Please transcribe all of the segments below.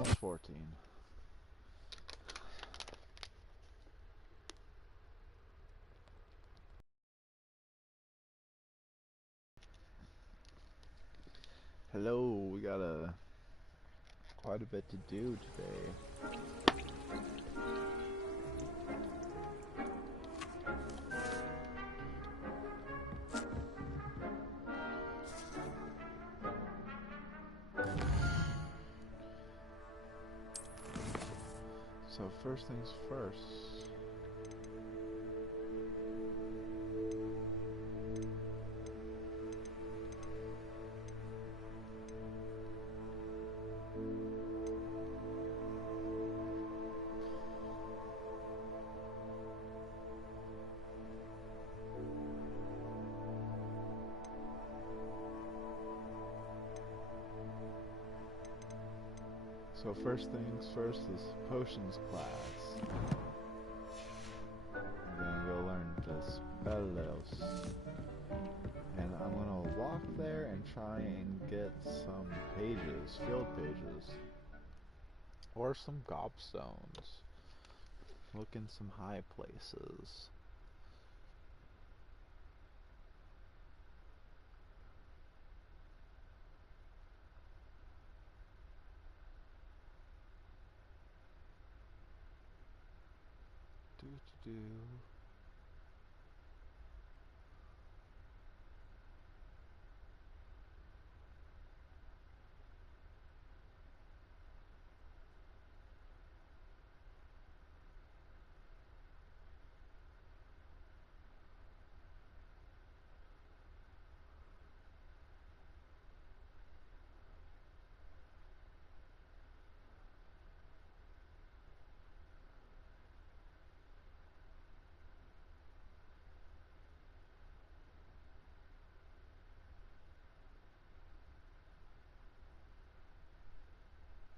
Almost 14. Hello, we got quite a bit to do today. So first things first. So first things first is potions class. I'm gonna go learn the spells. And I'm gonna walk there and try and get some pages, field pages. Or some gobstones. Look in some high places. Do.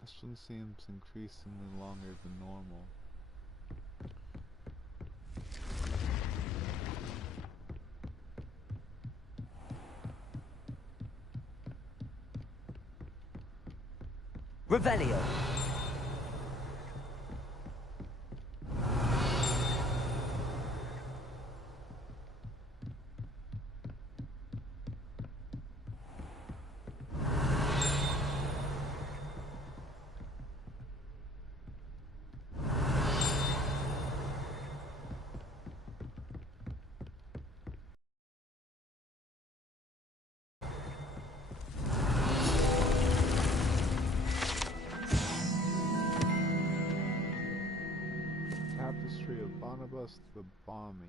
This one seems increasingly longer than normal. Revelio. Tapestry of Barnabas the Balmy.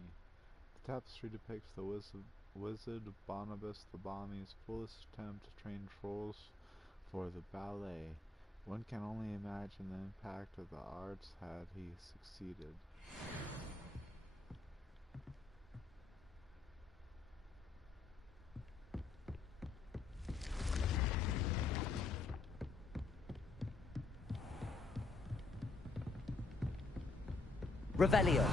The tapestry depicts the wizard Barnabas the Balmy's foolish attempt to train trolls for the ballet. One can only imagine the impact of the arts had he succeeded. Revelio.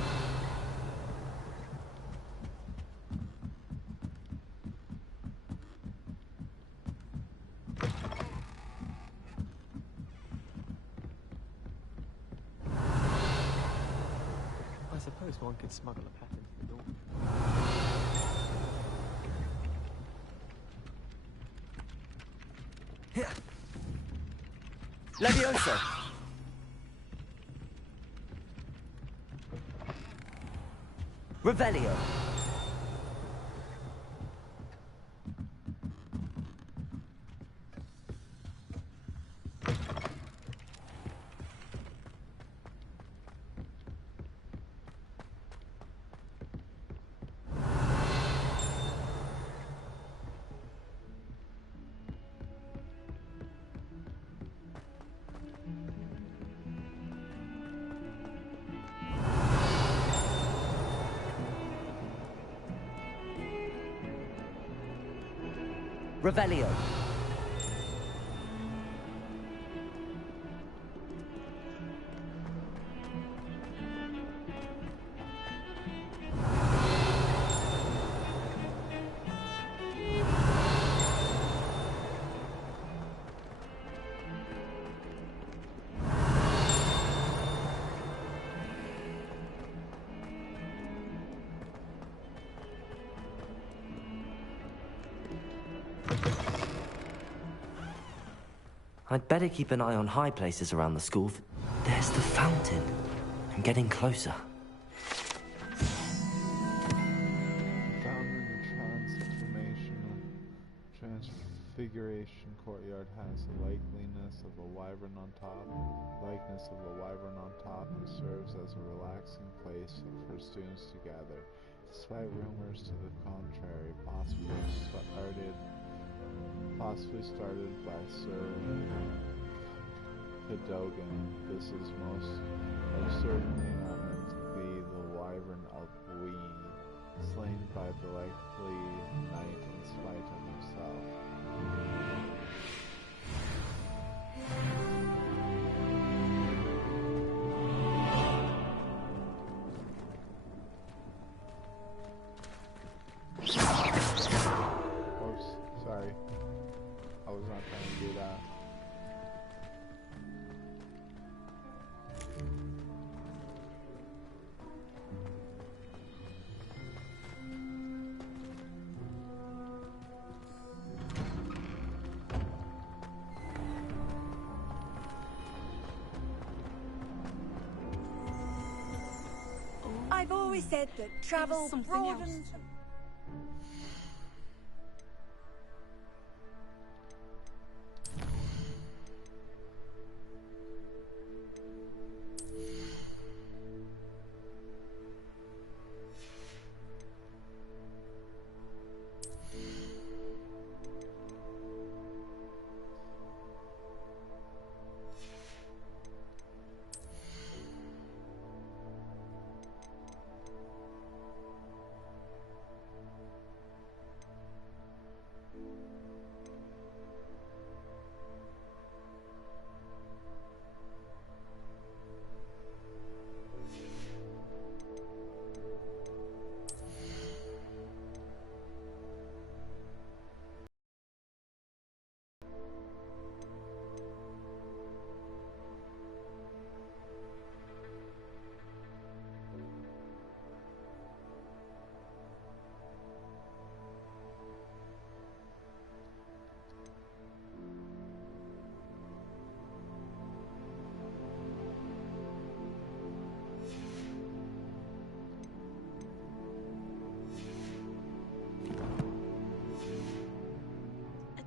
I suppose one could smuggle a path into the door. Here. Levioso. Revelio. Revelio. I'd better keep an eye on high places around the school. There's the fountain. I'm getting closer. Transfiguration courtyard has the likeness of a wyvern on top, who serves as a relaxing place for students to gather. Despite rumors to the contrary, possibly started by Sir Cadogan, this is most certainly not meant to be the wyvern of Ween, slain by the likely knight in spite of himself. Oops, sorry. I was not trying to do that. I've always said that travel broadens.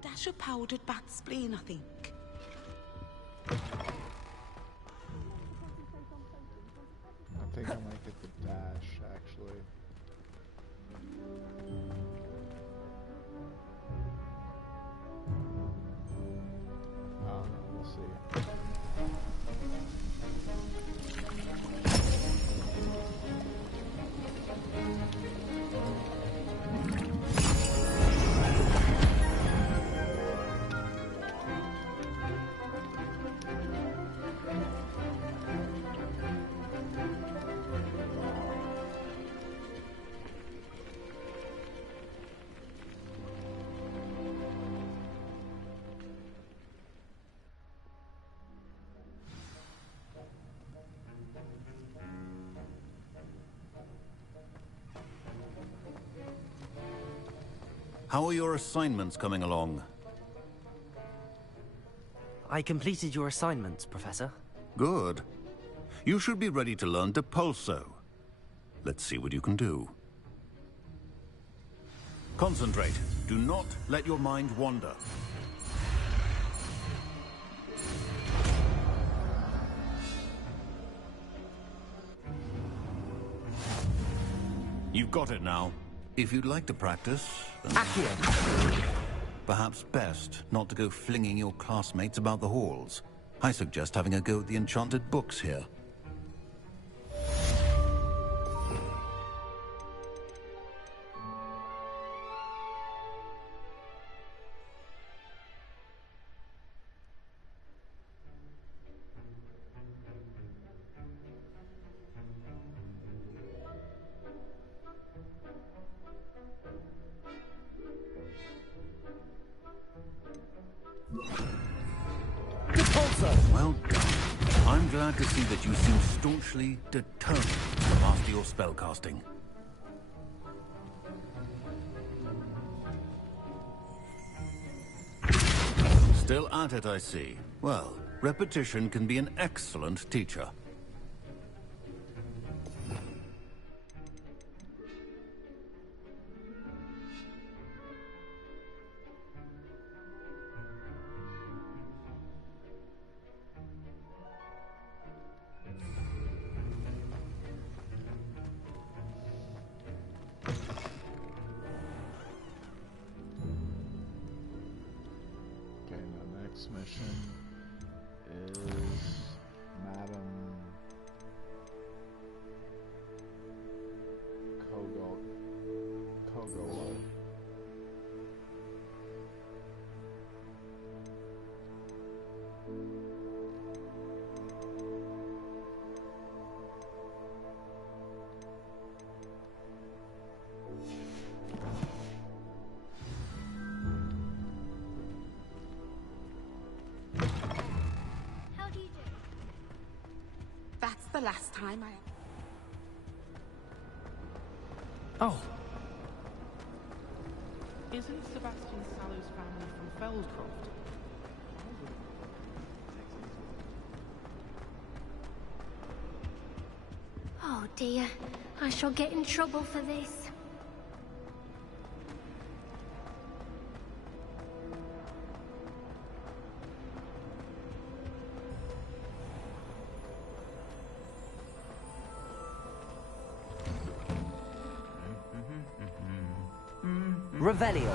Dash of powdered bat spleen, I think. I think I might get the dash, actually. I don't know, we'll see. How are your assignments coming along? I completed your assignments, Professor. Good. You should be ready to learn Depulso. Let's see what you can do. Concentrate. Do not let your mind wander. You've got it now. If you'd like to practice... Accio! Perhaps best not to go flinging your classmates about the halls. I suggest having a go at the enchanted books here. Well done. I'm glad to see that you seem staunchly determined to master your spellcasting. Still at it, I see. Well, repetition can be an excellent teacher. Okay, the next mission is Madam Kogolo. How do you do? That's the last time I... Oh, Isn't Sebastian Sallow's family from Feldcroft? Oh dear, I shall get in trouble for this. Revelio.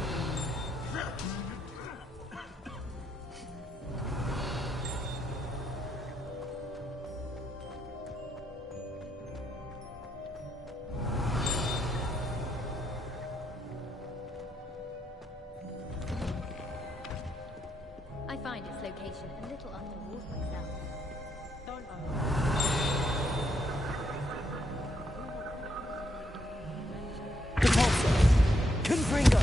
I find its location a little untoward myself. Don't Compulso. Confringo.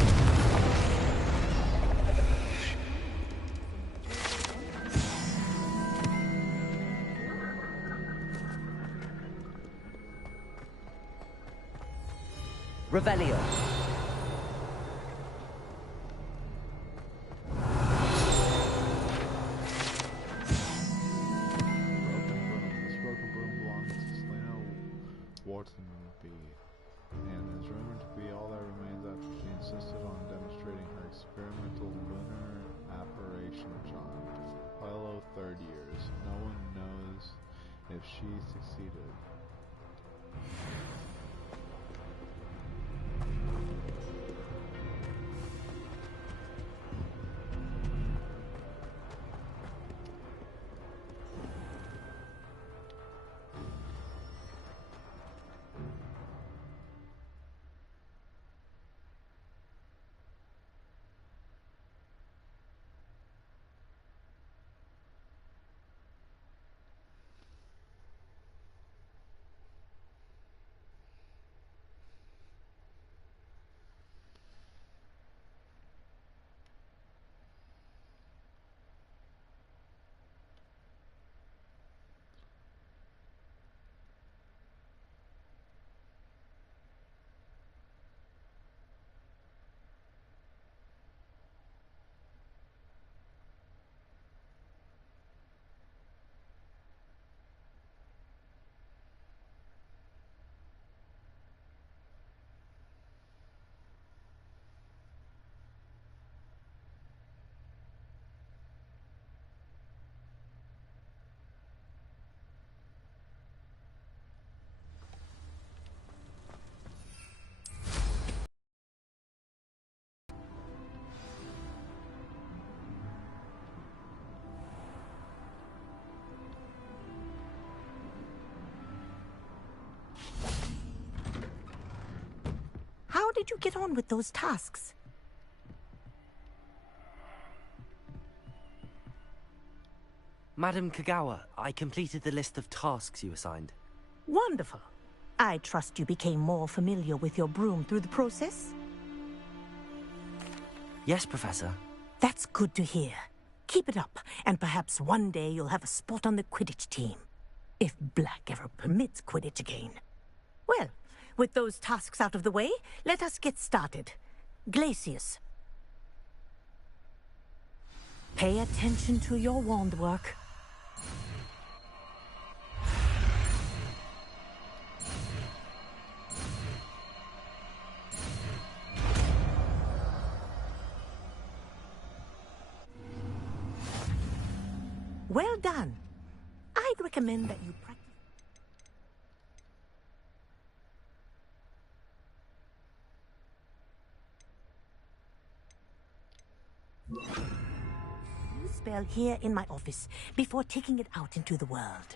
Revelio. This broken broom belongs to Selena Whartonby, and is rumored to be all that remains after she insisted on demonstrating her experimental lunar apparition charm. Hello, third years. No one knows if she succeeded. How did you get on with those tasks? Madam Kagawa, I completed the list of tasks you assigned. Wonderful. I trust you became more familiar with your broom through the process? Yes, Professor. That's good to hear. Keep it up, and perhaps one day you'll have a spot on the Quidditch team. If Black ever permits Quidditch again. Well, with those tasks out of the way, let us get started. Glacius. Pay attention to your wand work. Well done. I'd recommend that you practice. Spell here in my office before taking it out into the world.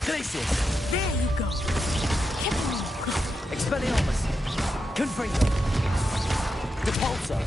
Glacius! There you go. Expelliarmus! Confringo! Depulso!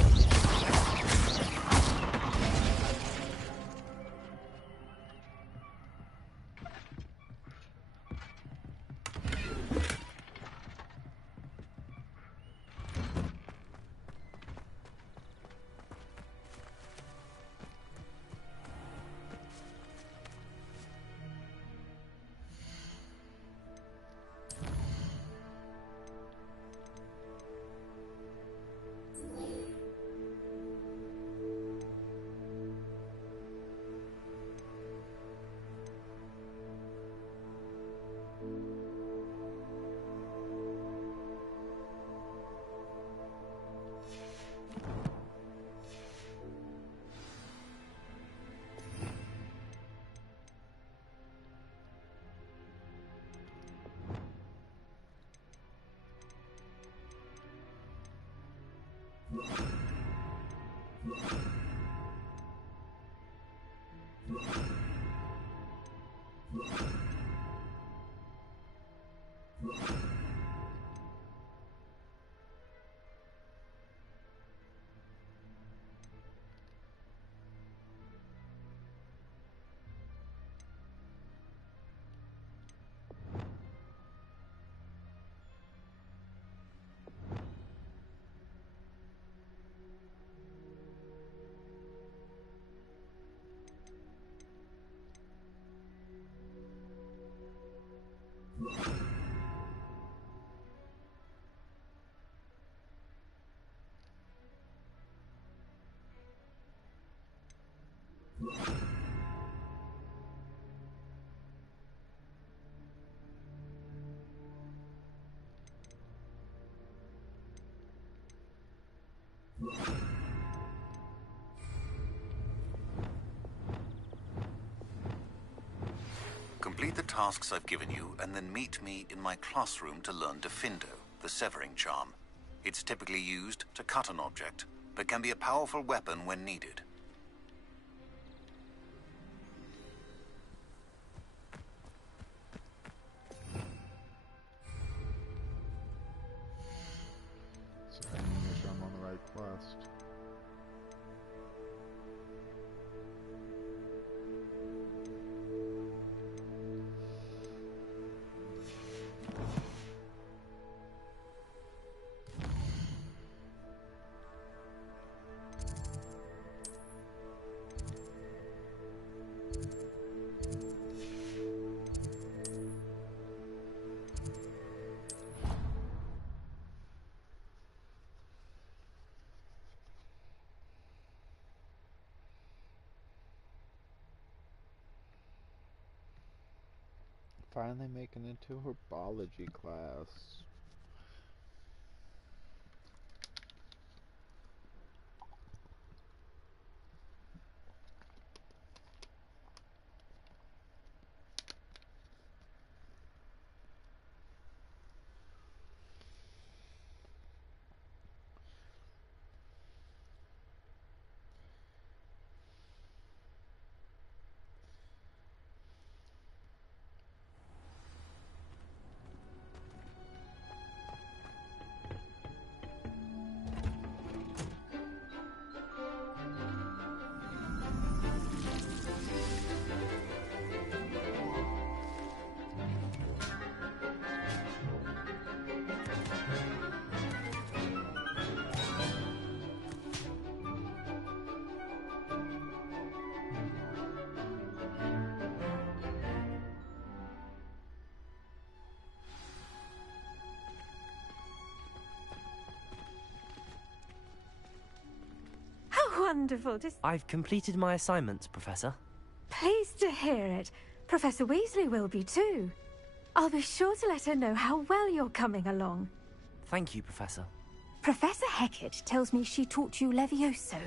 Complete the tasks I've given you, and then meet me in my classroom to learn Defindo, the severing charm. It's typically used to cut an object, but can be a powerful weapon when needed. So I need to make sure I'm on the right quest. Finally making it to Herbology class. wonderful to... I've completed my assignments, Professor. Pleased to hear it. Professor Weasley will be too. I'll be sure to let her know how well you're coming along. Thank you, Professor. Professor Hecat tells me she taught you Levioso,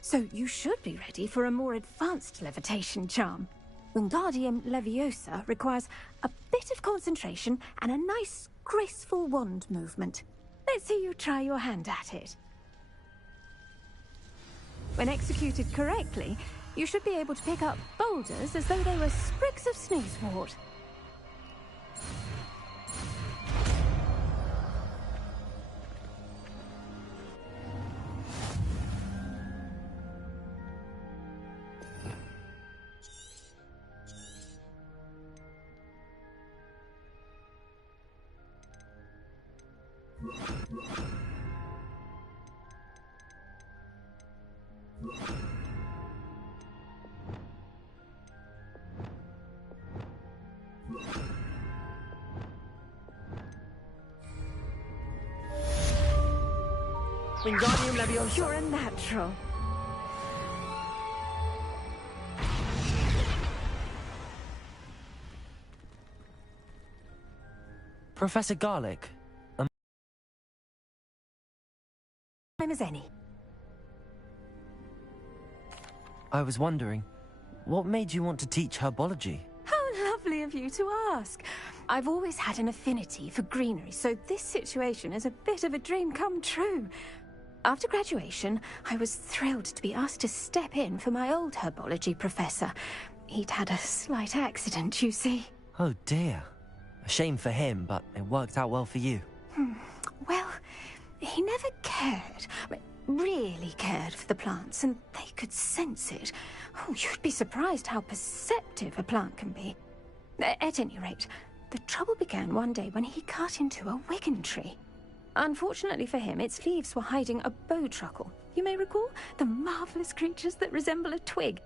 so you should be ready for a more advanced levitation charm. Wingardium Leviosa requires a bit of concentration and a nice, graceful wand movement. Let's see you try your hand at it. When executed correctly, you should be able to pick up boulders as though they were sprigs of sneezewort. Wingardium Leviosa. You're a natural. Professor Garlick, Time as any. I was wondering, what made you want to teach herbology? How lovely of you to ask. I've always had an affinity for greenery, so this situation is a bit of a dream come true. After graduation, I was thrilled to be asked to step in for my old herbology professor. He'd had a slight accident, you see. Oh dear. A shame for him, but it worked out well for you. Well, he never cared, really cared for the plants, and they could sense it. Oh, you'd be surprised how perceptive a plant can be. At any rate, the trouble began one day when he cut into a wigan tree. Unfortunately for him, its leaves were hiding a bowtruckle. You may recall the marvelous creatures that resemble a twig.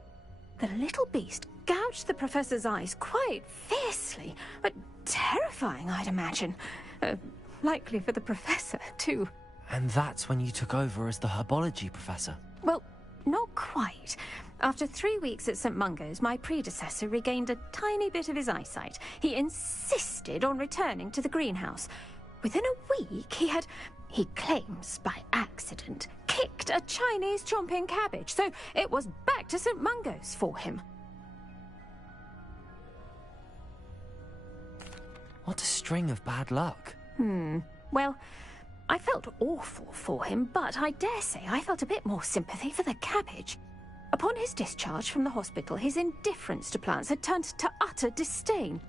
The little beast gouged the professor's eyes quite fiercely, but terrifying, I'd imagine. Likely for the professor, too. And that's when you took over as the herbology professor. Well, not quite. After 3 weeks at St. Mungo's, my predecessor regained a tiny bit of his eyesight. He insisted on returning to the greenhouse. Within a week, he claims by accident, kicked a Chinese chomping cabbage, so it was back to St. Mungo's for him. What a string of bad luck. Well, I felt awful for him, but I dare say I felt a bit more sympathy for the cabbage. Upon his discharge from the hospital, his indifference to plants had turned to utter disdain.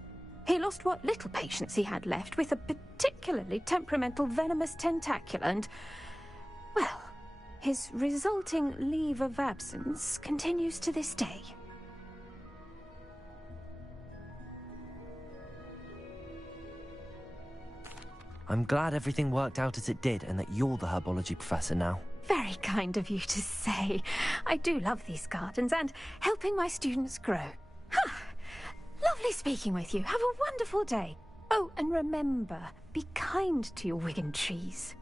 He lost what little patience he had left with a particularly temperamental venomous tentacula and, well, his resulting leave of absence continues to this day. I'm glad everything worked out as it did and that you're the herbology professor now. Very kind of you to say. I do love these gardens and helping my students grow. Lovely speaking with you. Have a wonderful day. Oh, and remember, be kind to your wigan trees.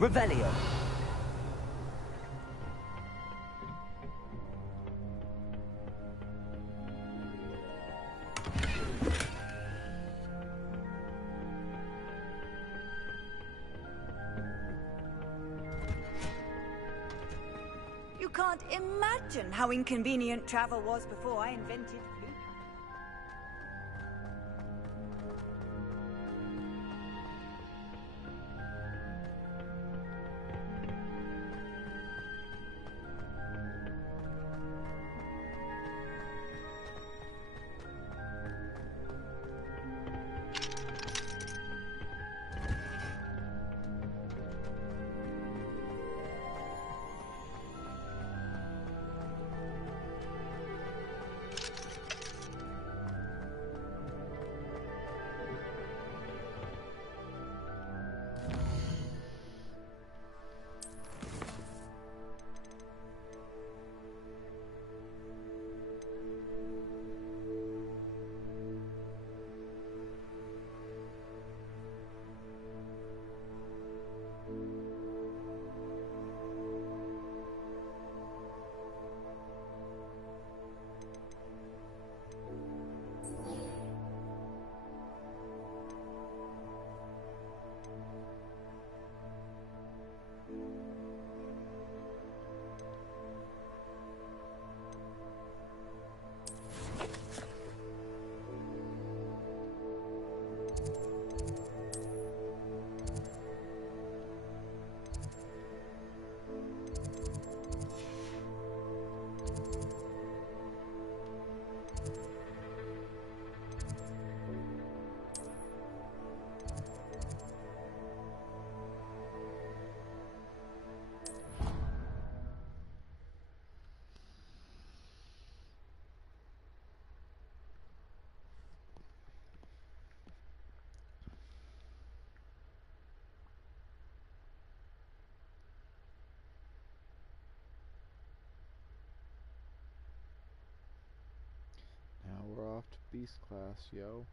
Revelio. You can't imagine how inconvenient travel was before I invented blue. beast class, yo.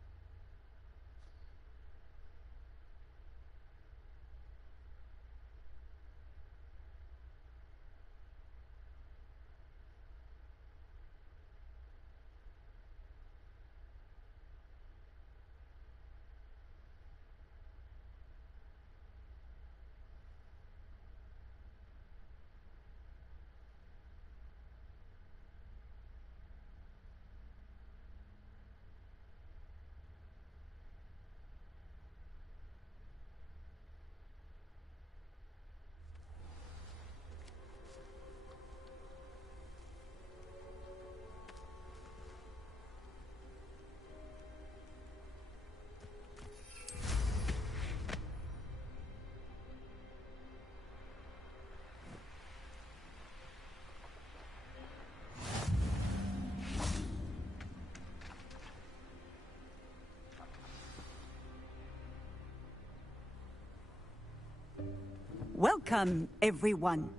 Welcome, everyone.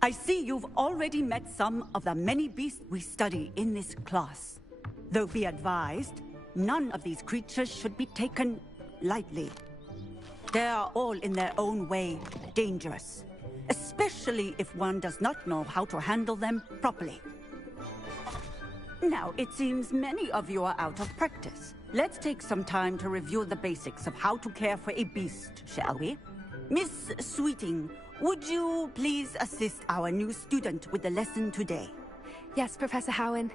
I see you've already met some of the many beasts we study in this class. Though be advised, none of these creatures should be taken lightly. They are all in their own way dangerous, especially if one does not know how to handle them properly. Now, it seems many of you are out of practice. Let's take some time to review the basics of how to care for a beast, shall we? Miss Sweeting, would you please assist our new student with the lesson today? Yes, Professor Howen.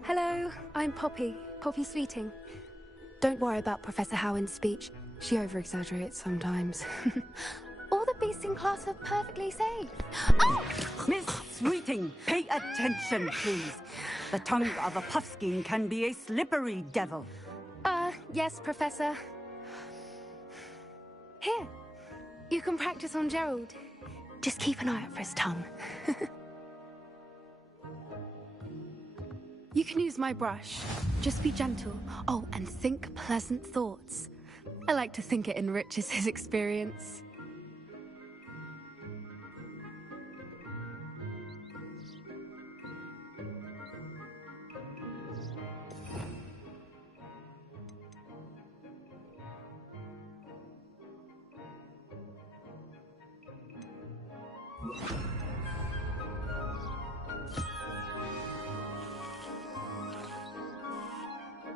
Hello, I'm Poppy Sweeting. Don't worry about Professor Howen's speech. She over-exaggerates sometimes. All the beasts in class are perfectly safe. Oh! Miss Sweeting, pay attention, please. The tongue of a puffskein can be a slippery devil. Yes, Professor. Here. You can practice on Gerald. Just keep an eye out for his tongue. You can use my brush. Just be gentle. Oh, and think pleasant thoughts. I like to think it enriches his experience.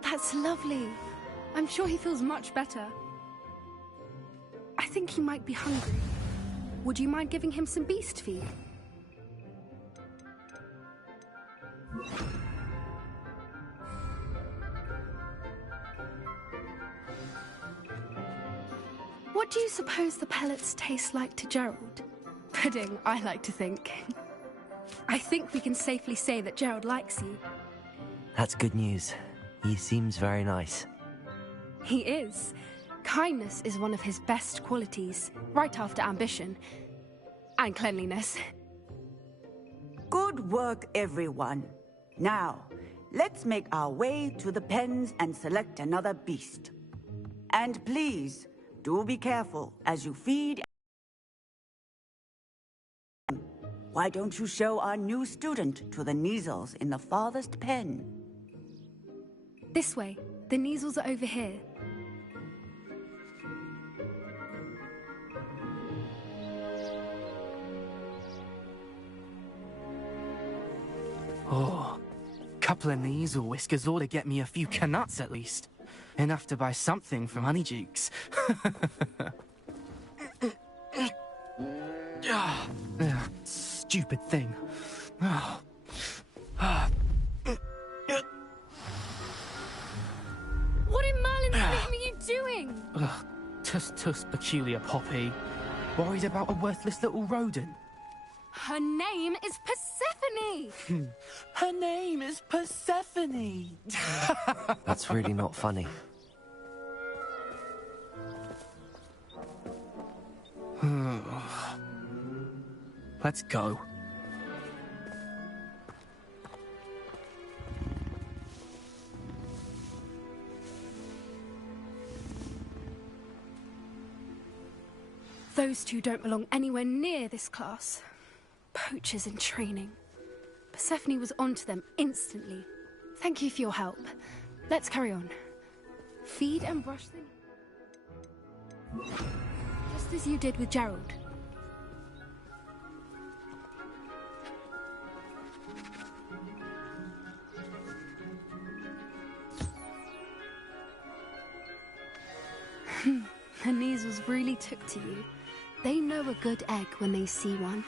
That's lovely. I'm sure he feels much better. I think he might be hungry. Would you mind giving him some beast feed? What do you suppose the pellets taste like to Gerald? Pudding, I like to think. I think we can safely say that Gerald likes you. That's good news. He seems very nice. He is. Kindness is one of his best qualities, right after ambition. And cleanliness. Good work, everyone. Now, let's make our way to the pens and select another beast. And please, do be careful as you feed. Why don't you show our new student to the Neasels in the farthest pen? This way. The Neasels are over here. Oh, couple of Neasel whiskers ought to get me a few canuts at least. Enough to buy something from Honeydukes. Stupid thing. What in Merlin's name are you doing? Tuss, peculiar Poppy. Worried about a worthless little rodent. Her name is Persephone! Her name is Persephone! That's really not funny. Let's go. Those two don't belong anywhere near this class. Poachers in training. Persephone was onto them instantly. Thank you for your help. Let's carry on. Feed and brush them. Just as you did with Gerald. The Neasels really took to you. They know a good egg when they see one.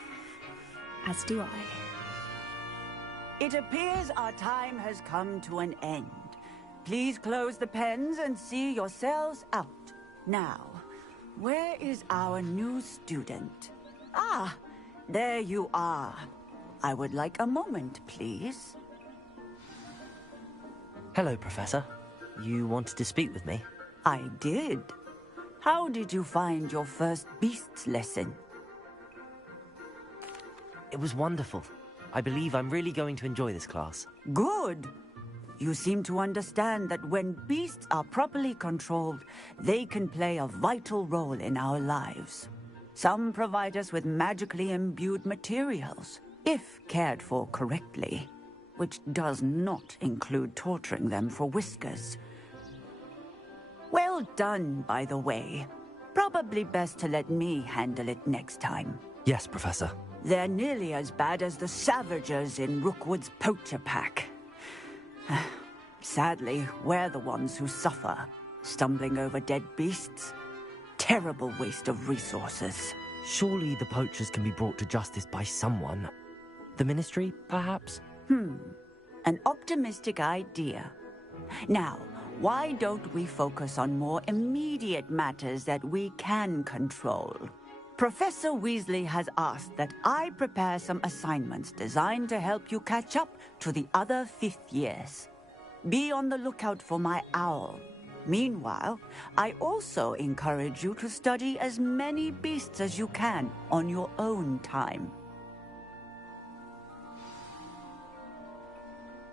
As do I. It appears our time has come to an end. Please close the pens and see yourselves out. Now, where is our new student? Ah, there you are. I would like a moment, please. Hello, Professor. You wanted to speak with me? I did. How did you find your first beasts lesson? It was wonderful. I believe I'm really going to enjoy this class. Good. You seem to understand that when beasts are properly controlled, they can play a vital role in our lives. Some provide us with magically imbued materials, if cared for correctly, which does not include torturing them for whiskers. Well done, by the way. Probably best to let me handle it next time. Yes, Professor. They're nearly as bad as the Savagers in Rookwood's poacher pack. Sadly, we're the ones who suffer, stumbling over dead beasts. Terrible waste of resources. Surely the poachers can be brought to justice by someone. The Ministry, perhaps? An optimistic idea. Now, why don't we focus on more immediate matters that we can control? Professor Weasley has asked that I prepare some assignments designed to help you catch up to the other 5th years. Be on the lookout for my owl. Meanwhile, I also encourage you to study as many beasts as you can on your own time.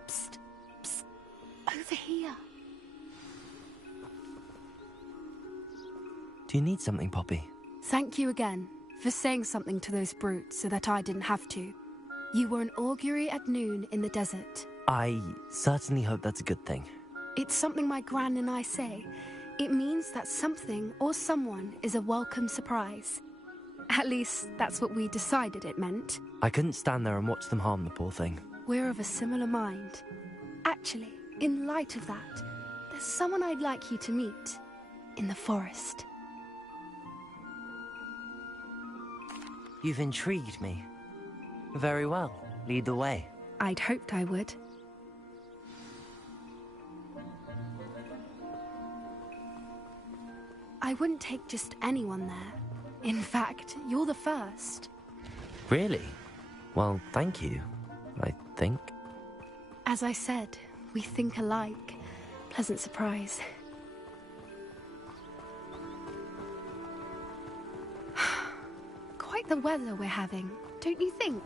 Psst, psst, over here. Do you need something, Poppy? Thank you again for saying something to those brutes so that I didn't have to. You were an augury at noon in the desert. I certainly hope that's a good thing. It's something my gran and I say. It means that something or someone is a welcome surprise. At least, that's what we decided it meant. I couldn't stand there and watch them harm the poor thing. We're of a similar mind. Actually, in light of that, there's someone I'd like you to meet. In the forest. You've intrigued me. Very well. Lead the way. I'd hoped I would. I wouldn't take just anyone there. In fact, you're the first. Really? Well, thank you, I think. As I said, we think alike. Pleasant surprise. Quite the weather we're having, don't you think?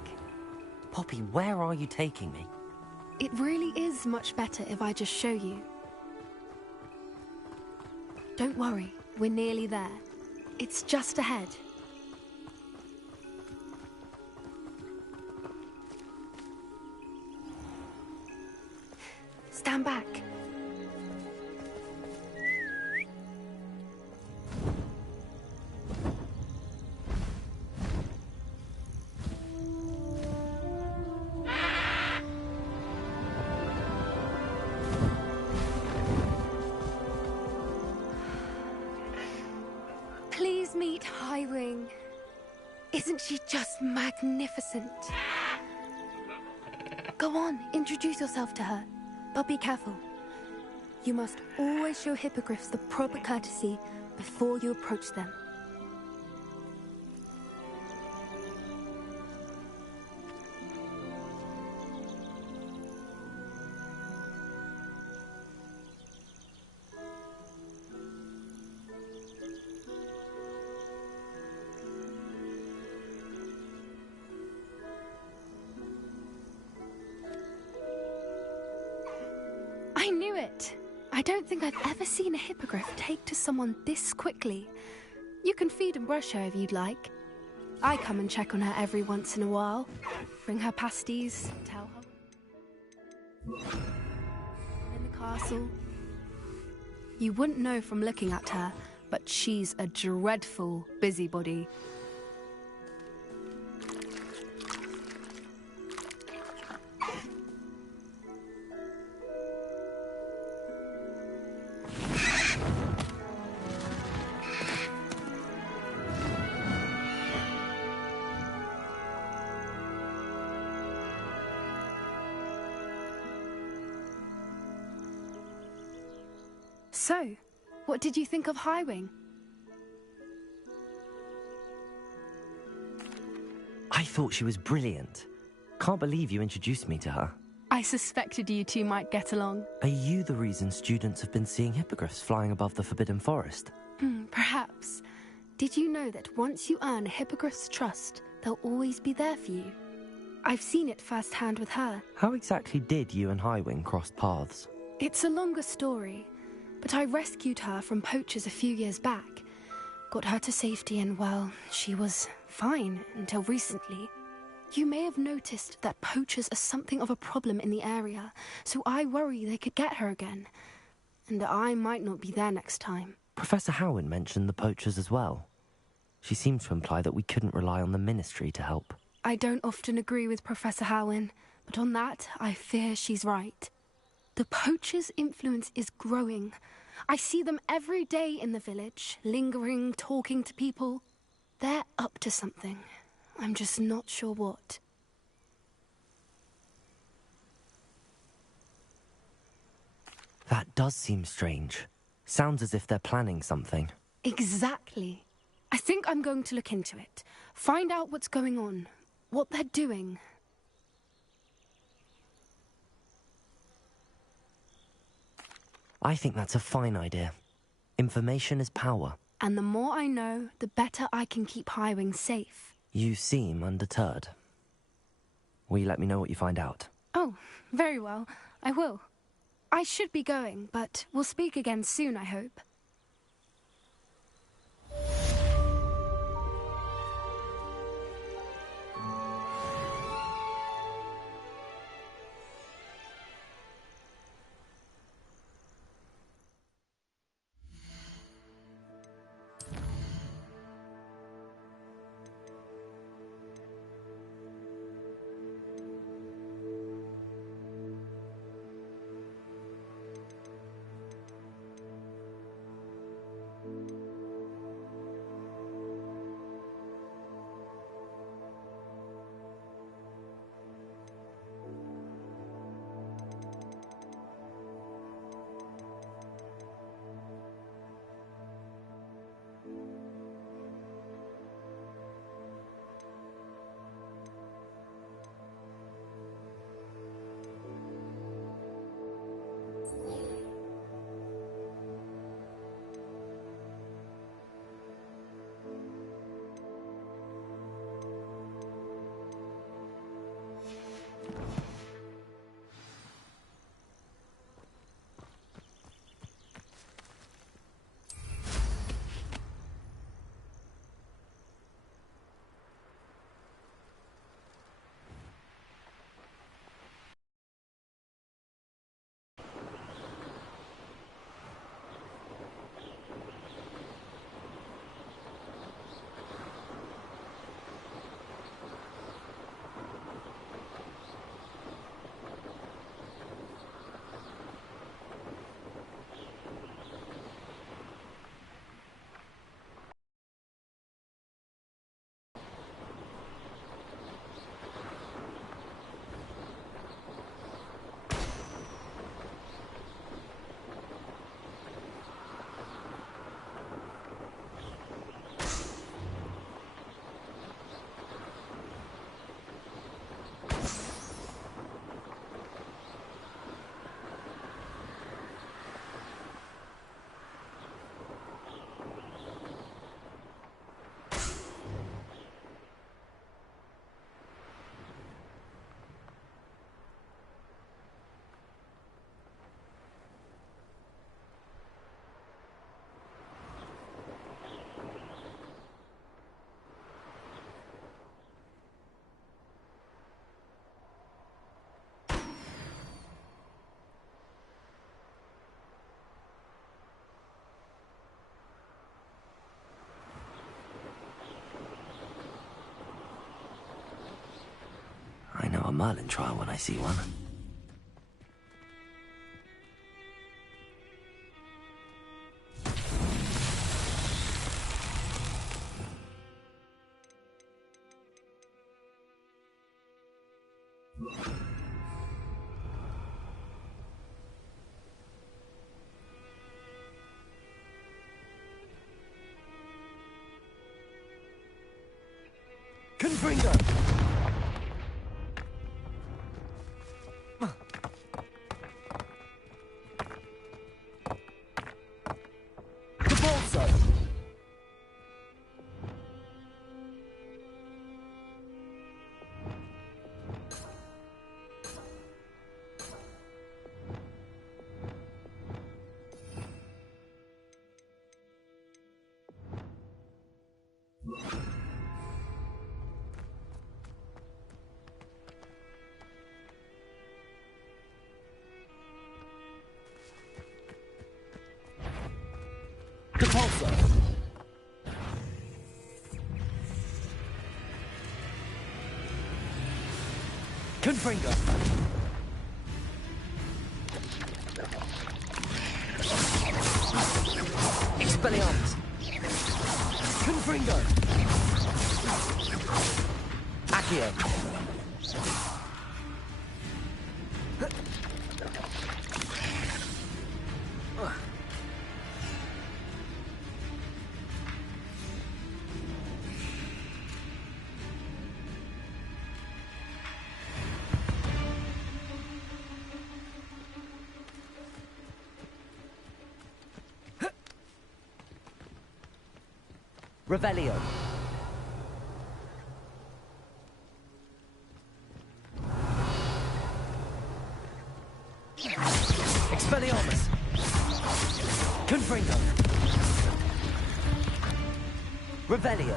Poppy, where are you taking me? It really is much better if I just show you. Don't worry, we're nearly there. It's just ahead. Stand back. Please meet Highwing. Isn't she just magnificent? Go on, introduce yourself to her. But be careful. You must always show hippogriffs the proper courtesy before you approach them. I knew it! I don't think I've ever seen a hippogriff take to someone this quickly. You can feed and brush her if you'd like. I come and check on her every once in a while. Bring her pasties, tell her... In the castle, You wouldn't know from looking at her, but she's a dreadful busybody. So, what did you think of Highwing? I thought she was brilliant. Can't believe you introduced me to her. I suspected you two might get along. Are you the reason students have been seeing hippogriffs flying above the Forbidden Forest? Perhaps. Did you know that once you earn a hippogriff's trust, they'll always be there for you? I've seen it firsthand with her. How exactly did you and Highwing cross paths? It's a longer story, but I rescued her from poachers a few years back. Got her to safety and, well, she was fine until recently. You may have noticed that poachers are something of a problem in the area, so I worry they could get her again. And I might not be there next time. Professor Howin mentioned the poachers as well. She seemed to imply that we couldn't rely on the Ministry to help. I don't often agree with Professor Howin, but on that, I fear she's right. The poachers' influence is growing. I see them every day in the village, lingering, talking to people. They're up to something. I'm just not sure what. That does seem strange. Sounds as if they're planning something. Exactly. I think I'm going to look into it. Find out what's going on, what they're doing. I think that's a fine idea. Information is power. And the more I know, the better I can keep Highwing safe. You seem undeterred. Will you let me know what you find out? Oh, very well. I will. I should be going, but we'll speak again soon, I hope. Merlin trial when I see one. Confringo! Capolso! Capolso! Confringo! Expelliarmus! Confringo! Accio! Revelio. Expelliarmus. Confringo. Revelio.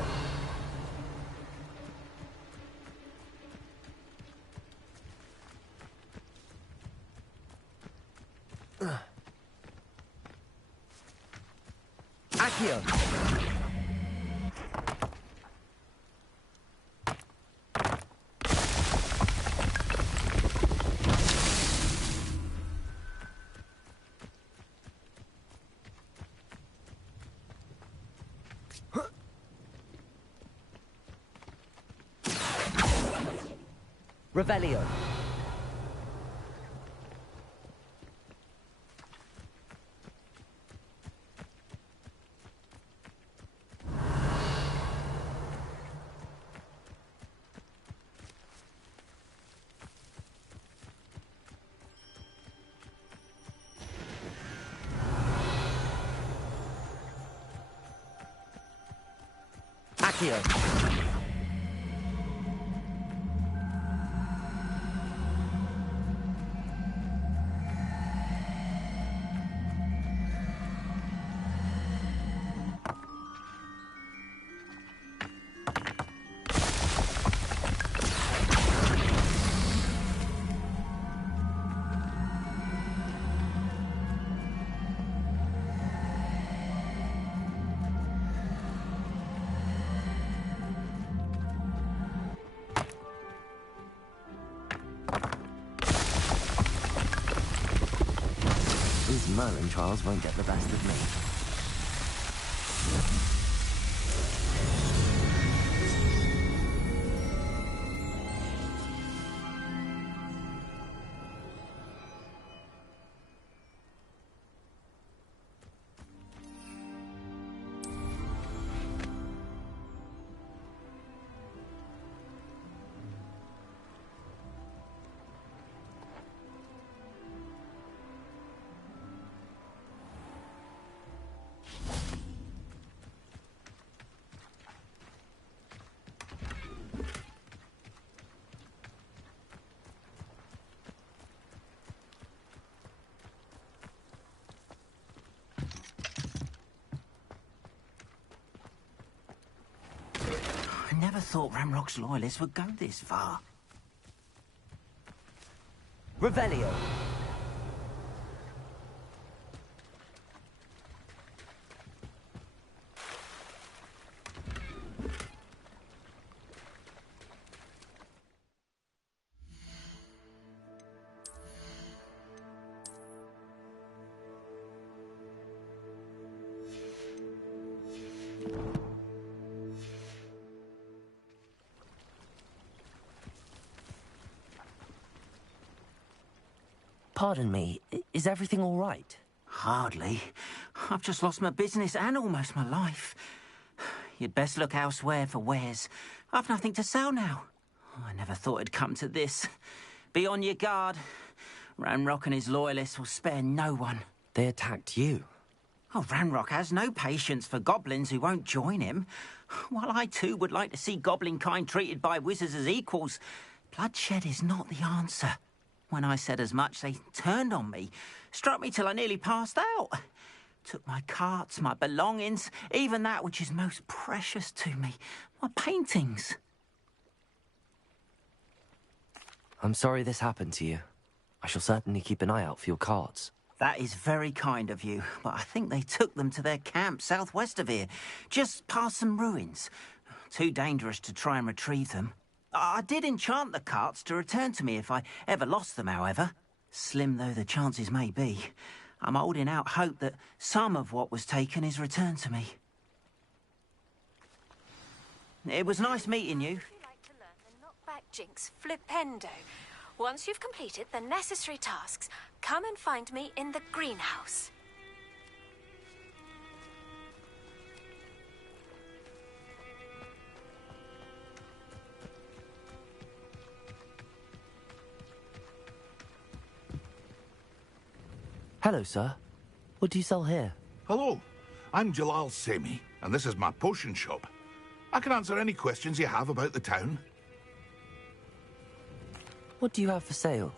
Accio. Revelio. Accio. These Merlin trials won't get the best of me. I never thought Ramrock's loyalists would go this far. Revelio. Pardon me, is everything all right? Hardly. I've just lost my business and almost my life. You'd best look elsewhere for wares. I've nothing to sell now. I never thought it'd come to this. Be on your guard. Ranrock and his loyalists will spare no one. They attacked you? Oh, Ranrock has no patience for goblins who won't join him. While I too would like to see goblin kind treated by wizards as equals, bloodshed is not the answer. When I said as much, they turned on me, struck me till I nearly passed out. Took my carts, my belongings, even that which is most precious to me, my paintings. I'm sorry this happened to you. I shall certainly keep an eye out for your carts. That is very kind of you, but I think they took them to their camp southwest of here, just past some ruins. Too dangerous to try and retrieve them. I did enchant the carts to return to me if I ever lost them, however. Slim though the chances may be, I'm holding out hope that some of what was taken is returned to me. It was nice meeting you. If you'd like to learn the knockback jinx flipendo, once you've completed the necessary tasks, come and find me in the greenhouse. Hello, sir. What do you sell here? Hello, I'm Jalal Semi, and this is my potion shop. I can answer any questions you have about the town. What do you have for sale?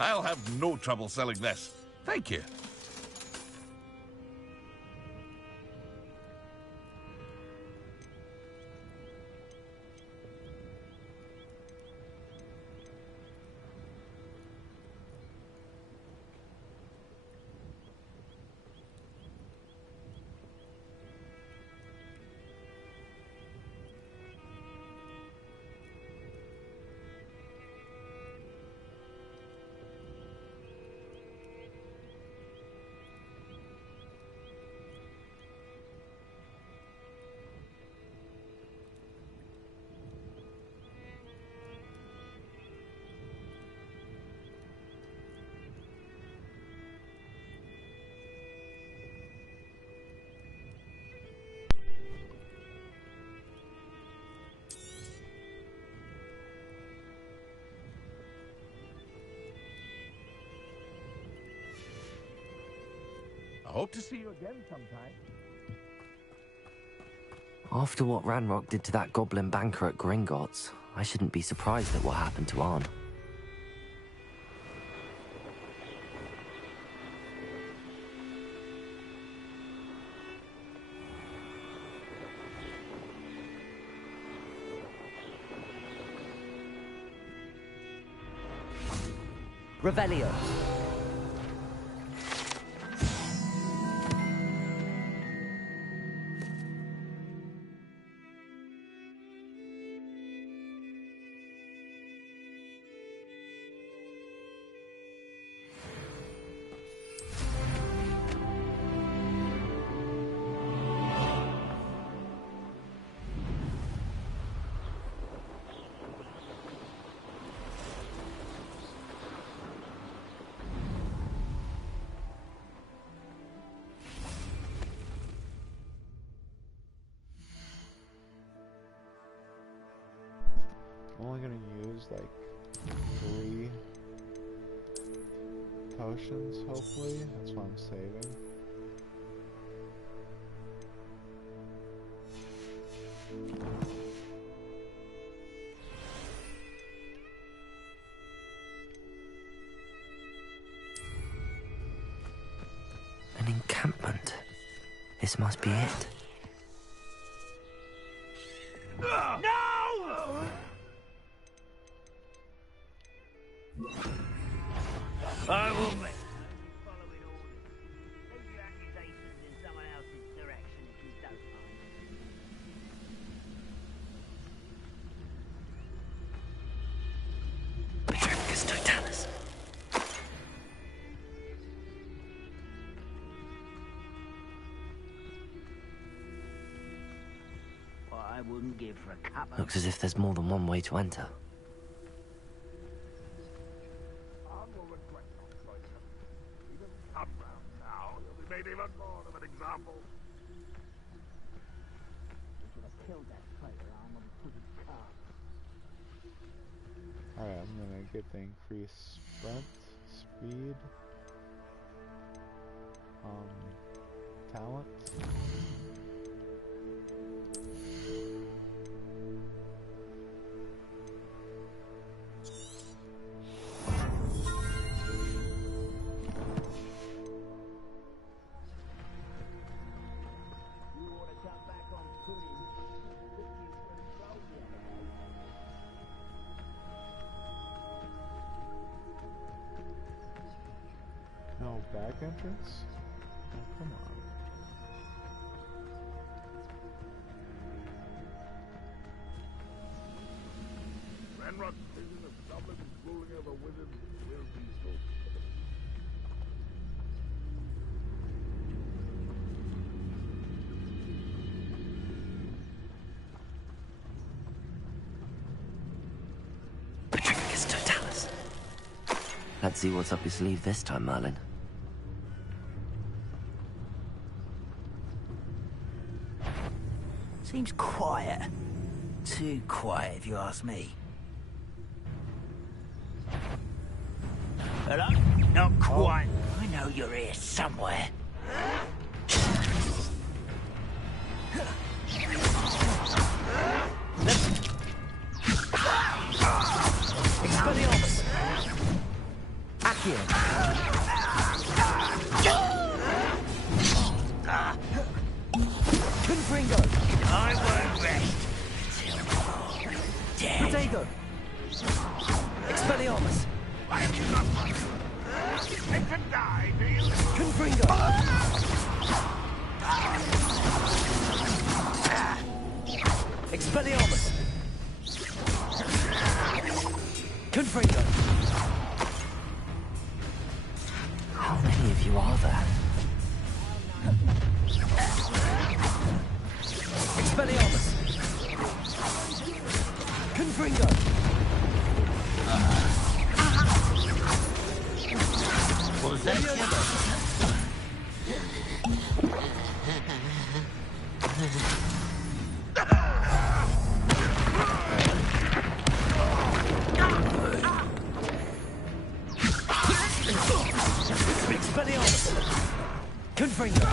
I'll have no trouble selling this. Thank you. I hope to see you again sometime. After what Ranrock did to that goblin banker at Gringotts, I shouldn't be surprised at what happened to Arn. Revelio. I'm only gonna use like 3 potions, hopefully. That's what I'm saving. An encampment. This must be it. No! I will make following orders. Take your accusations in someone else's direction if you don't mind. Patricus Totalis. I wouldn't give for a cup of... Looks as if there's more than one way to enter. Come round now, you'll be made even more of an example. We should have killed that traitor arm when we put his car. Alright, I'm gonna get the increased sprint, speed, talent. You ought to cut back on pudding. Took you for a stroll the other day. No back entrance? Oh, come on. Renrock's vision of goblins ruling over wizards will be good. Patricus Totalis. Let's see what's up your sleeve this time, Merlin. Seems quiet. Too quiet, if you ask me. Hello? Not quite. I know you're here somewhere. Expelliarmus! Accio! Confringo! I won't rest till you're dead. Protego! Expelliarmus! Why have you not run? Take to die, do you? Confringo! Expelliarmus! Confringo! How many of you are there? Expelliarmus! Confringo! Was that Expelliarmus! Confringo!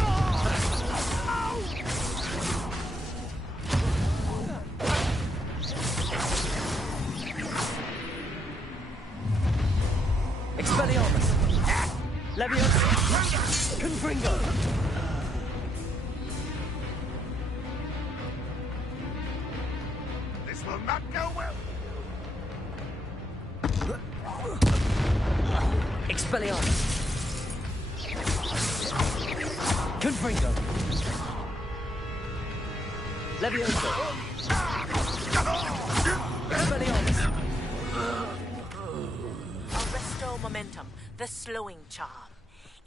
Expelliarmus! Leviosa! Confringo! This will not go well. Expelliarmus! Confringo! Leviosa! Expelliarmus! Arresto momentum, the slowing charm.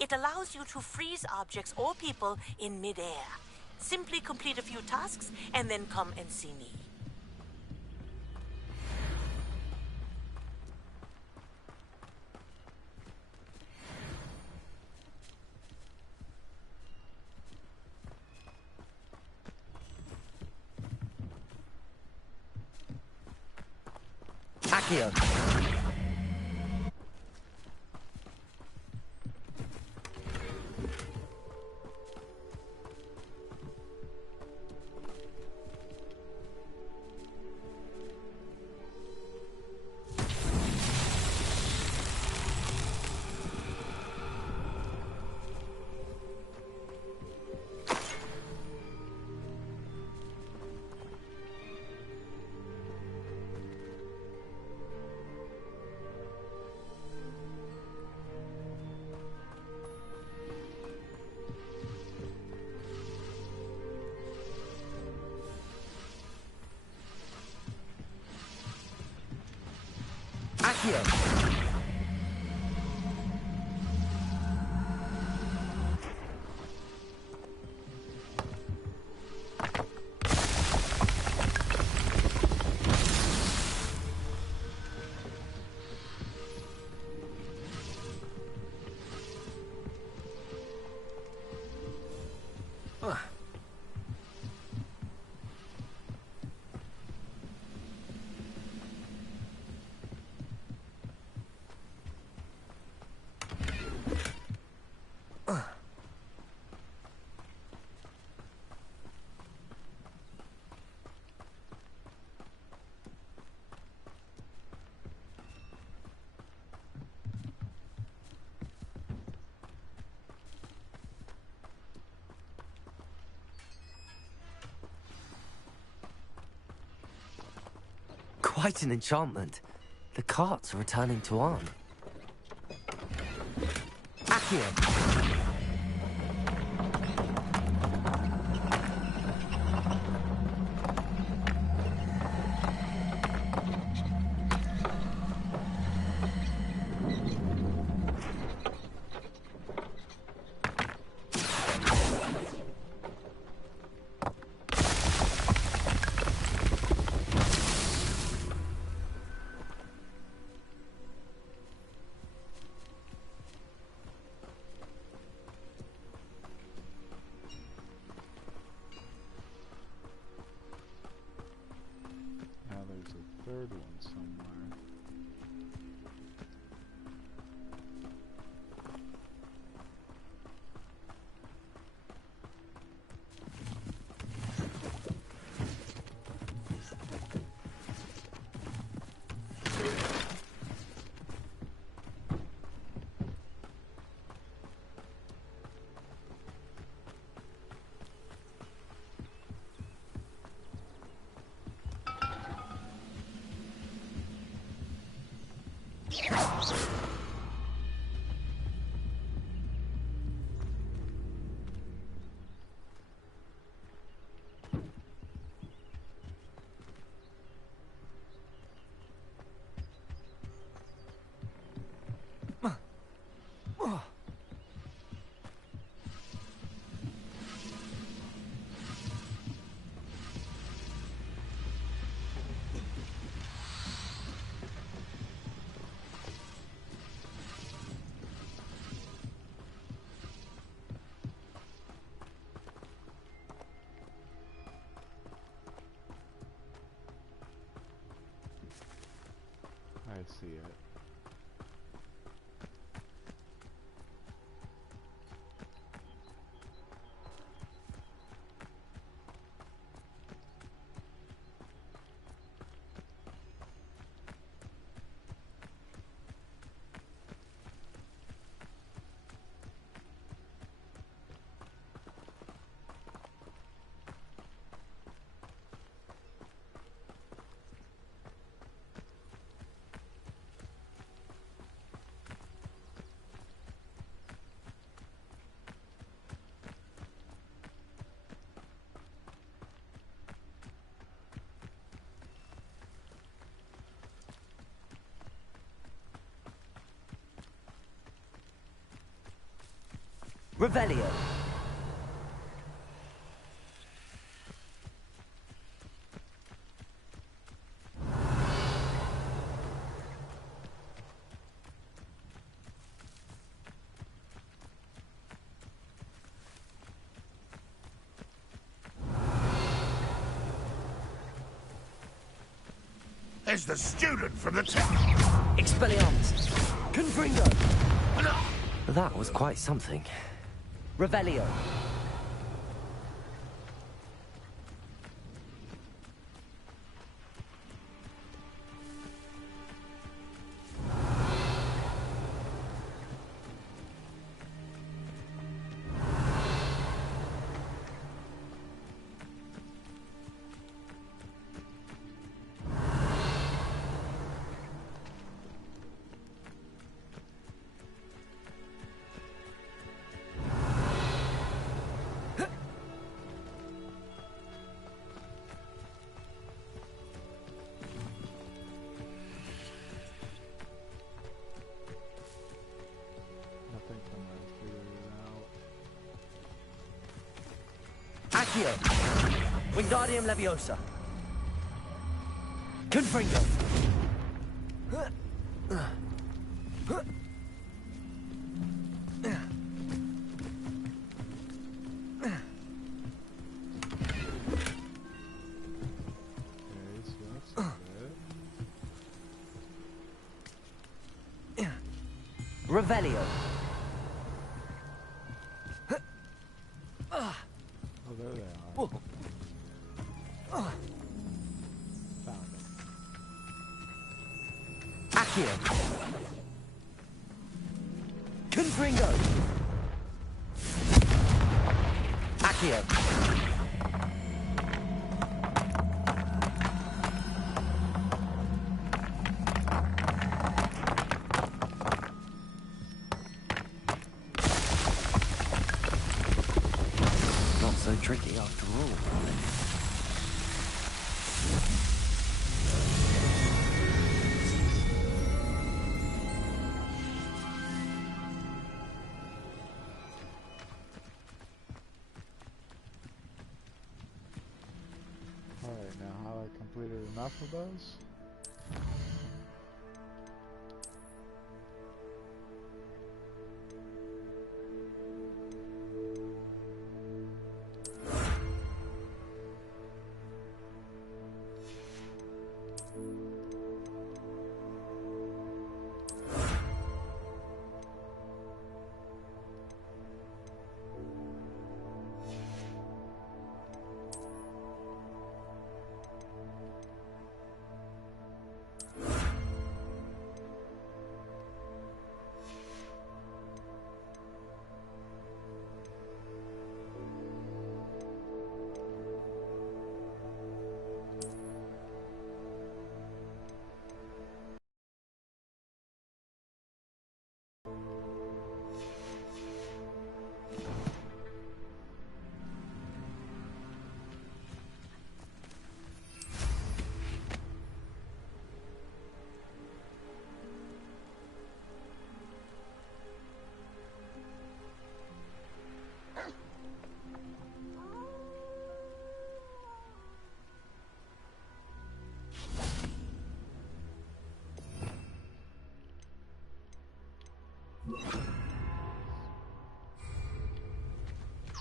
It allows you to freeze objects or people in midair. Simply complete a few tasks and then come and see me. Accio! Accio! Quite an enchantment. The carts are returning to Arn. Accio! Third one somewhere. I see it. Revelio. There's the student from the town. Expelliarmus. Confringo. That was quite something. Revelio. Accio. Wingardium Leviosa. Confringo. Revelio. Oh, there they are. Found them. Accio. Confringo. Accio. Not so tricky after all, are they? Alright, now have I completed enough of those?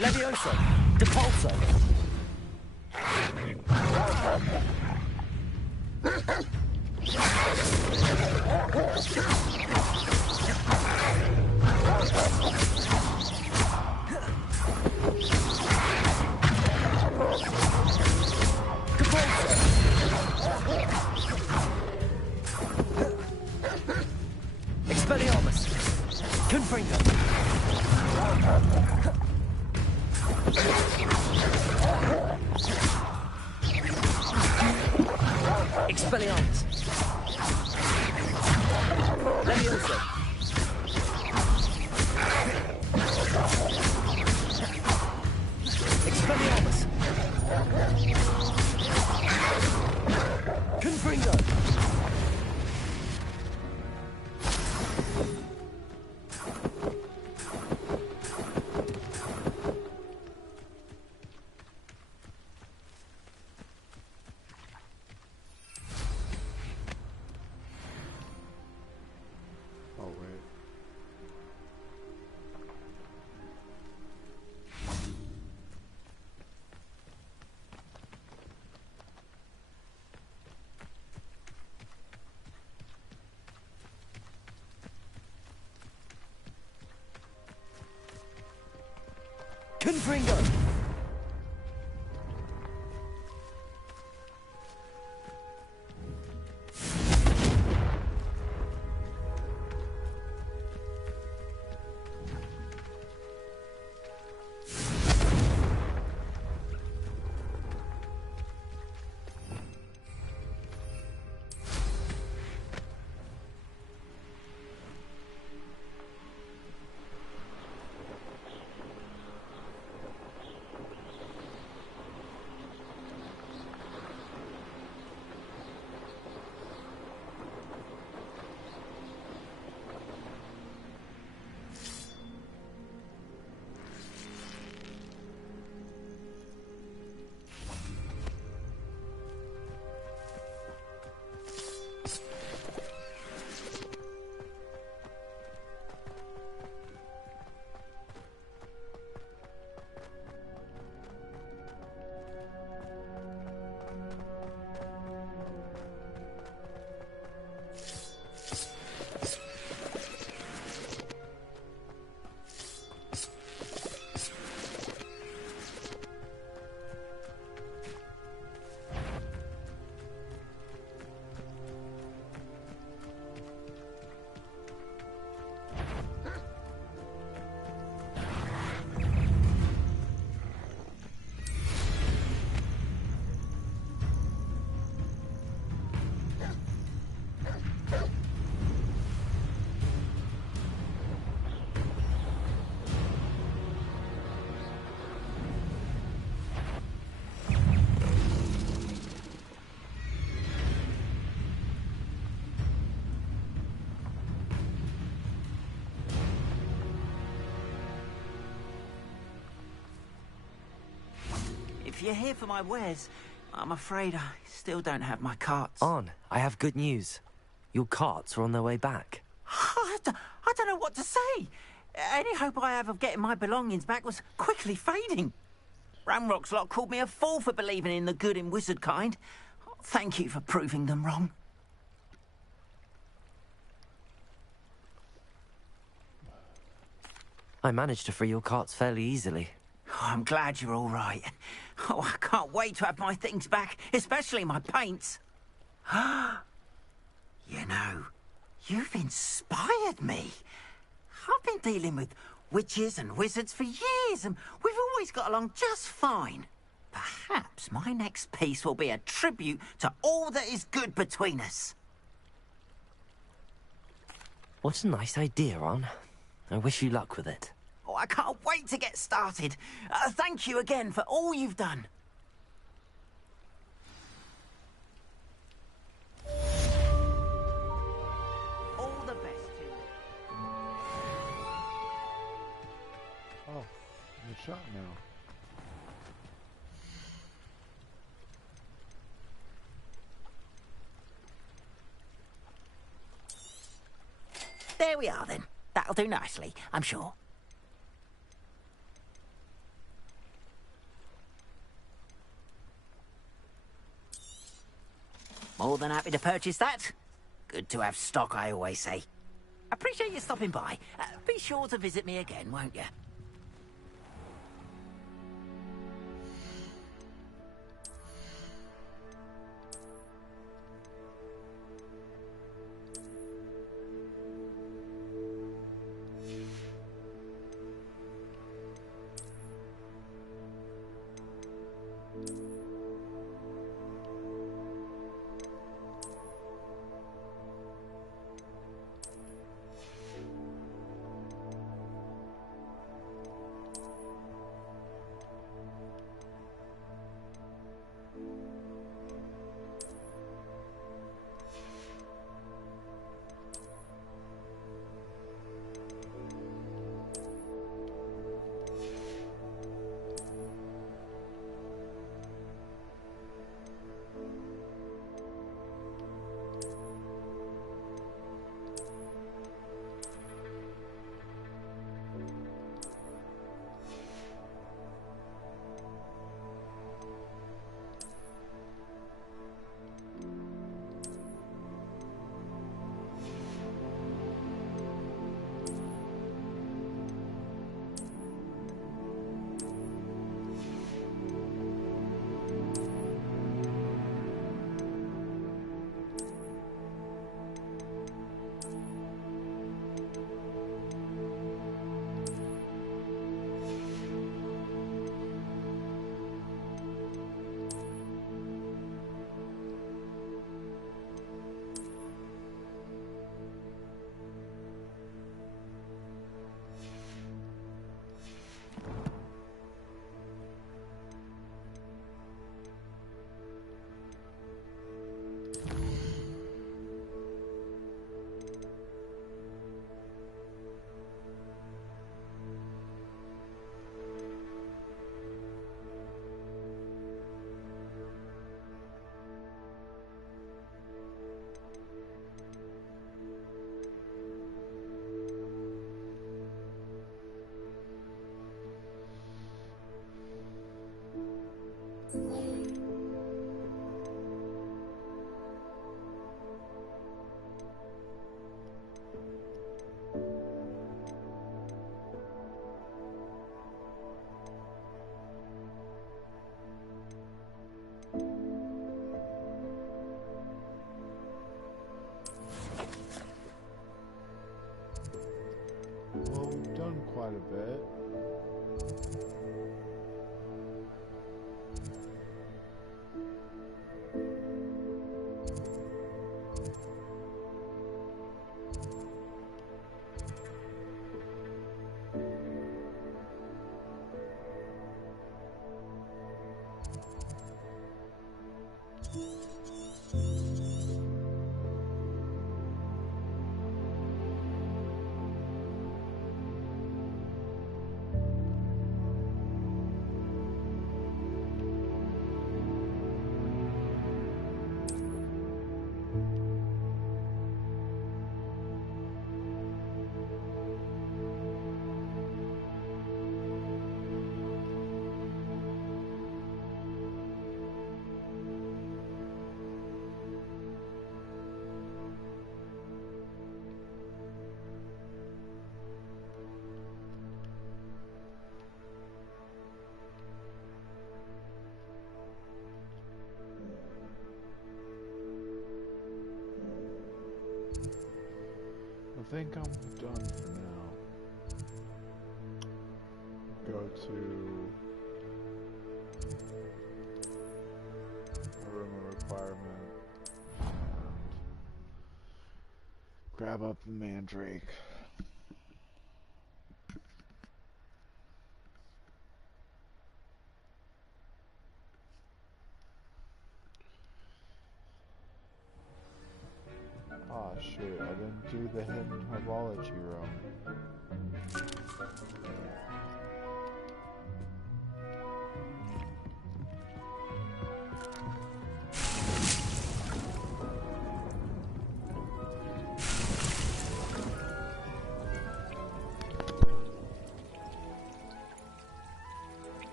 Levioso. Depulso. Expelliarmus. Confringo. Expelliarmus. Levioso. Expelliarmus. Confringo. Oh, wait. Confringo. if you're here for my wares, I'm afraid I still don't have my carts. On, I have good news. Your carts are on their way back. I don't know what to say. Any hope I have of getting my belongings back was quickly fading. Ramrock's lot called me a fool for believing in the good in wizard kind. Thank you for proving them wrong. I managed to free your carts fairly easily. Oh, I'm glad you're all right. Oh, I can't wait to have my things back, especially my paints. You know, you've inspired me. I've been dealing with witches and wizards for years, and we've always got along just fine. Perhaps my next piece will be a tribute to all that is good between us. What a nice idea, Ron. I wish you luck with it. Oh, I can't wait to get started. Thank you again for all you've done. All the best to you. Oh, good shot now. There we are then. That'll do nicely, I'm sure. More than happy to purchase that. Good to have stock, I always say. Appreciate you stopping by. Be sure to visit me again, won't you? Well, we've done quite a bit. think I'm done for now. Go to a room of requirement and grab up the mandrake. Oh shoot, I didn't do the hidden herbology room.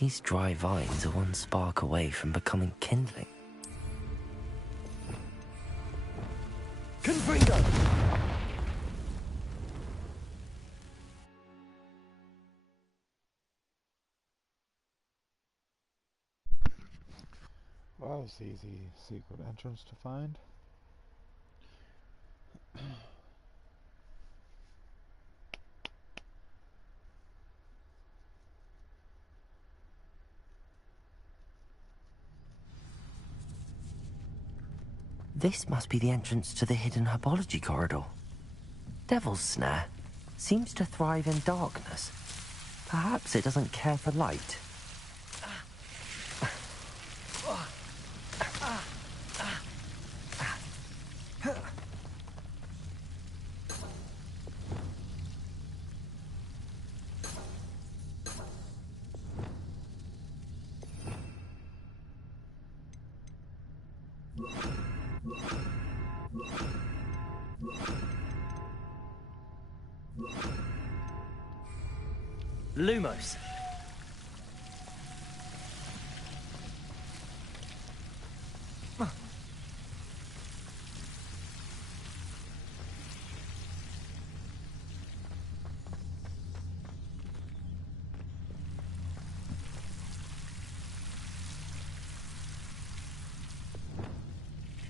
These dry vines are one spark away from becoming kindling. Confringo! Well, that was the easy secret entrance to find. This must be the entrance to the hidden herbology corridor. Devil's Snare seems to thrive in darkness. Perhaps it doesn't care for light. Lumos.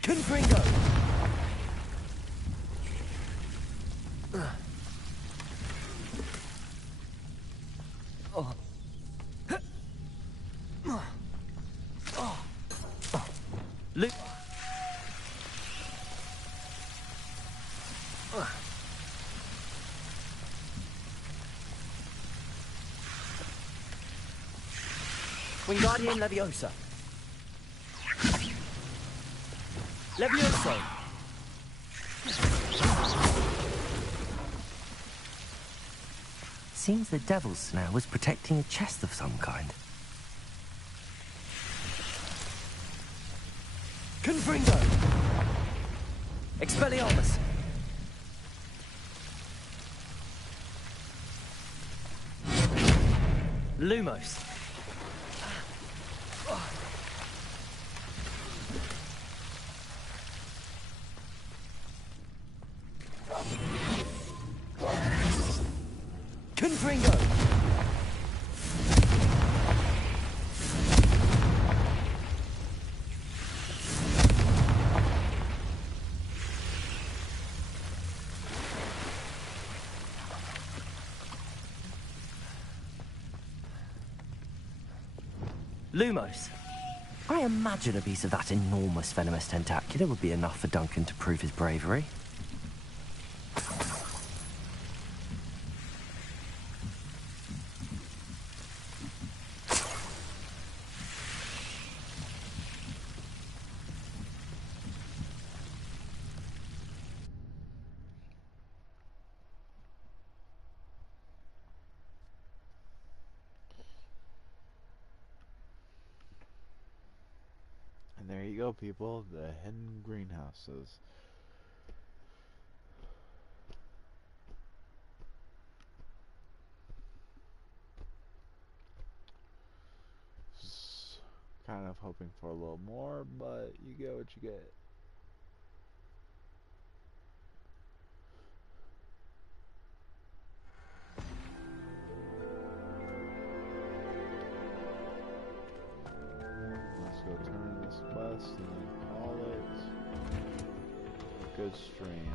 Confringo! Luke. Wingardium Leviosa. Levioso. Seems the devil's snare was protecting a chest of some kind. Confringo! Expelliarmus! Lumos! Confringo! Lumos. I imagine a piece of that enormous venomous tentacular would be enough for Duncan to prove his bravery. And there you go, people, the hidden greenhouses. Kind of hoping for a little more, but you get what you get. Let's go turn this west and then call it a good stream.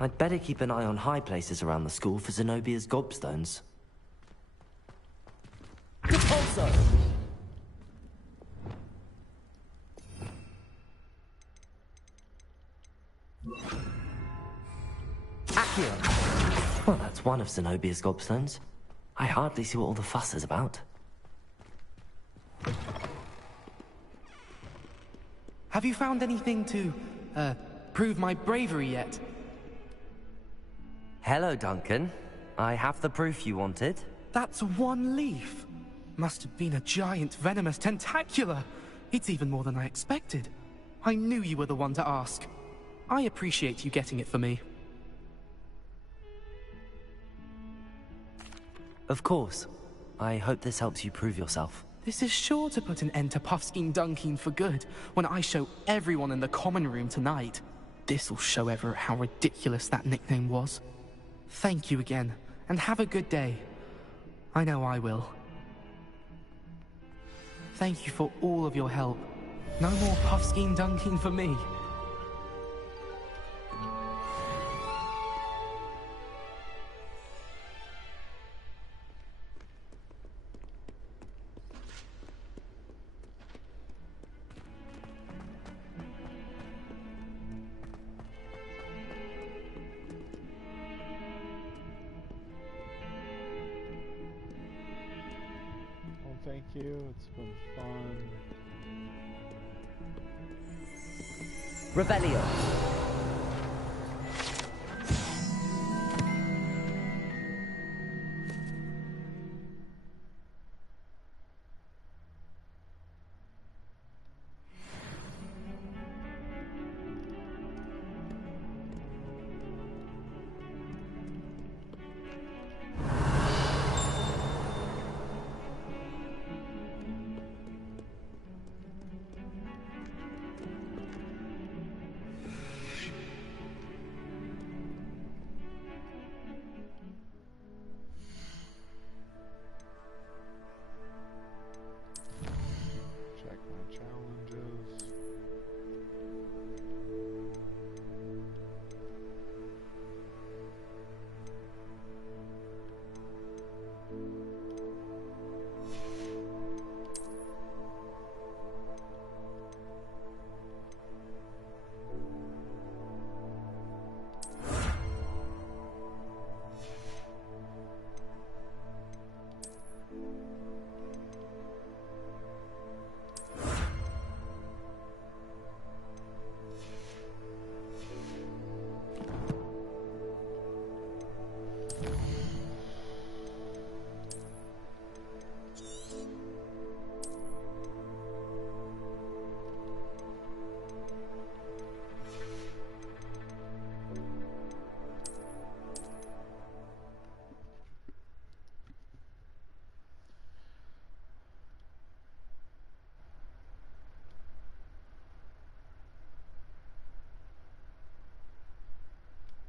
I'd better keep an eye on high places around the school for Zenobia's gobstones. Repulso! Accio! Well, that's one of Zenobia's gobstones. I hardly see what all the fuss is about. Have you found anything to, prove my bravery yet? Hello, Duncan. I have the proof you wanted. That's one leaf. Must have been a giant venomous tentacula. It's even more than I expected. I knew you were the one to ask. I appreciate you getting it for me. Of course. I hope this helps you prove yourself. This is sure to put an end to Puffskein Dunkeen for good when I show everyone in the common room tonight. This'll show Everett how ridiculous that nickname was. Thank you again, and have a good day. I know I will. Thank you for all of your help. No more Puffskein Dunkeen for me. Thank you. It's been fun. Revelio.